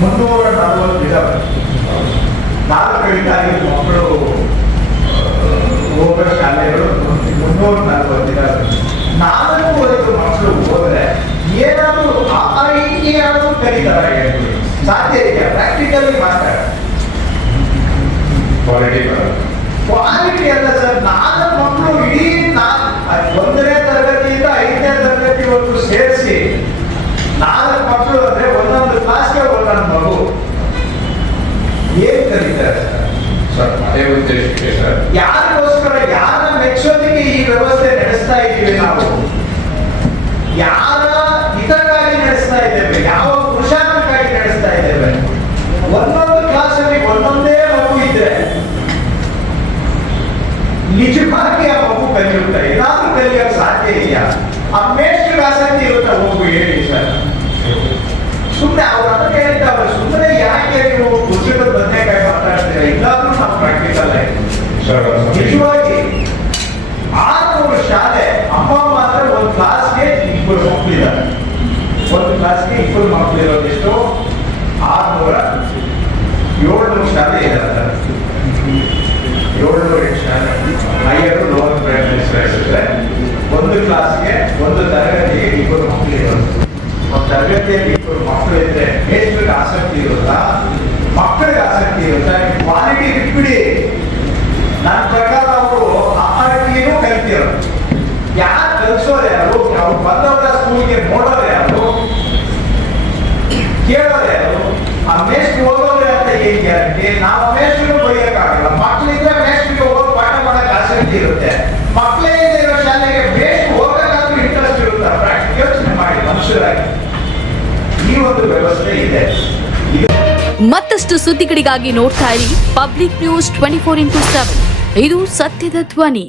340 ಇದಾವೆ. 4 ಮಕ್ಕಳು ಹೋಗೋ ಶಾಲೆಗಳು 340 ಇದಾವೆ. 4 ಮಕ್ಕಳು ಹೋದ್ರೆ ಏನಾದ್ರು ಏನಾದ್ರು ಕಲಿತಾರೆ ಸಾಧ್ಯ ಇದೆಯಾ? ಪ್ರಾಕ್ಟಿಕಲಿ ಮಾತಾಡ ಕ್ವಾಲಿಟಿ ಅಲ್ಲ ಸರ್. 4 ಮಕ್ಕಳು ಇಡೀ 1ನೇ ತರಗತಿಯಿಂದ 5ನೇ ತರಗತಿವರೆಗೂ ಸೇರಿಸಿ 4 ಮಕ್ಕಳು ಅಂದ್ರೆ ಒಂದೊಂದು ಕ್ಲಾಸ್ಗೆ ಒಂದೊಂದು ಮಗು ಏನ್ ಕಲಿತಾರೆ ಸರ್? ಅದೇ ಉದ್ದೇಶಕ್ಕೆ ಸರ್. ಯಾರಿಗೋಸ್ಕರ ಯಾರ ಮೆಚ್ಚೋದಿಗೆ ಈ ವ್ಯವಸ್ಥೆ ನಡೆಸ್ತಾ ಇದ್ದೀವಿ ನಾವು? ಯಾರ ಹಿತಕ್ಕಾಗಿ ನಡೆಸ್ತಾ ಇದ್ದೇವೆ? ಯಾವ ಪುರುಷಾರ್ಥಕ್ಕಾಗಿ ನಡೆಸ್ತಾ ಇದ್ದೇವೆ? ಒಂದೊಂದು ಕ್ಲಾಸಲ್ಲಿ ಒಂದೊಂದೇ ಮಗು ಇದ್ರೆ ನಿಜವಾಗಿ ಆ ಮಗು ಕಲಿಯುತ್ತೆ. ಏನಾದ್ರೂ ಕಲಿಯೋಕೆ ಸಾಧ್ಯ ಇದೆಯಾ? ಆ ಮೇಷ್ಟ್ರಿಗೆ ಆಸಕ್ತಿ ಇರುತ್ತೆ ಹೋಗು ಹೇಳಿ ಸರ್. ಸುಮ್ಮನೆ ಅವ್ರು ಅದಕ್ಕೆ ಹೇಳ್ತಾವ್ರೆ, ಸುಮ್ಮನೆ ಯಾಕೆ ನೀವು ಪುಸ್ತಕದ ಬದನೆಕಾಯಿ ಮಾತಾಡ್ತೀರಾ? ಇಲ್ಲಾದ್ರೂ ನಾವು ಪ್ರಾಕ್ಟಿಕಲ್ ನಿಜವಾಗಿ 600 ಶಾಲೆ ಅಮ್ಮ ಮಾತ್ರ ಒಂದು ಕ್ಲಾಸ್ಗೆ 2 ಮಕ್ಕಳಿದ್ದಾರೆ. ಒಂದು ಕ್ಲಾಸ್ಗೆ 2 ಮಕ್ಕಳು ಇರೋದಿಷ್ಟು 700 ಶಾಲೆ ಇದ್ದಾರೆ. 700 ಶಾಲೆ ಹೈಯರ್ ಲೋವರ್ ಪ್ರೈಮರಿ ಇದ್ರೆ ಒಂದು ಕ್ಲಾಸ್ಗೆ ಒಂದು ತರಗತಿಗೆ 2 ಮಕ್ಕಳು ಇರೋದು. ಒಂದು ತರಗತಿಯಲ್ಲಿ 2 ಮಕ್ಕಳು ಇದ್ರೆ ಮೇಷ್ಟ್ರಿಗೆ ಆಸಕ್ತಿ ಇರುತ್ತಾ? ಮಕ್ಕಳಿಗೆ ಆಸಕ್ತಿ ಇರುತ್ತಾ? ಕ್ವಾಲಿಟಿ ಬಿಟ್ಬಿಡಿ. ನನ್ನ ಪ್ರಕಾರ ಅವರು ಆರ್ಟಿನೂ ಕಲಿತಿರೋದು. ಯಾರು ಕಲಿಸೋರು ಯಾರು? ಅವ್ರು ಬಂದವರ ಸ್ಕೂಲ್ಗೆ ನೋಡೋರು ಯಾರು? ಕೇಳೋರು ಯಾರು? ಆ ಮೇಷ್ಟ್ರು ಹೋಗೋದ್ರೆ ಅಂತ ಏನ್ ಗ್ಯಾರಂಟಿ? ನಾವು ಮೇಷ್ಟ್ರು ಬೈಯಕ್ಕಾಗಲ್ಲ. ಮಕ್ಕಳಿದ್ರೆ ಮೇಷ್ಟ್ರಿಗೆ ಹೋಗಿ ಪಾಠ ಮಾಡಕ್ಕೆ ಆಸಕ್ತಿ ಇರುತ್ತೆ. ಮಕ್ಕಳೇ ಇರೋ ಶಾಲೆಗೆ ಮೇಷ್ಟ್ರು ಹೋಗಕ್ಕಾದ್ರೂ ಇಂಟ್ರೆಸ್ಟ್ ಇರುತ್ತೆ. ಪ್ರಾಕ್ಟಿಕಲ್ ಯೋಚನೆ ಮಾಡಿ ಮನುಷ್ಯರಾಗಿ ಈ ಒಂದು ವ್ಯವಸ್ಥೆ ಇದೆ. ಮತ್ತಷ್ಟು ಸುದ್ದಿಗಳಿಗಾಗಿ ನೋಡ್ತಾ ಇರಿ ಪಬ್ಲಿಕ್ ನ್ಯೂಸ್ 24x7. ಇದು ಸತ್ಯದ ಧ್ವನಿ.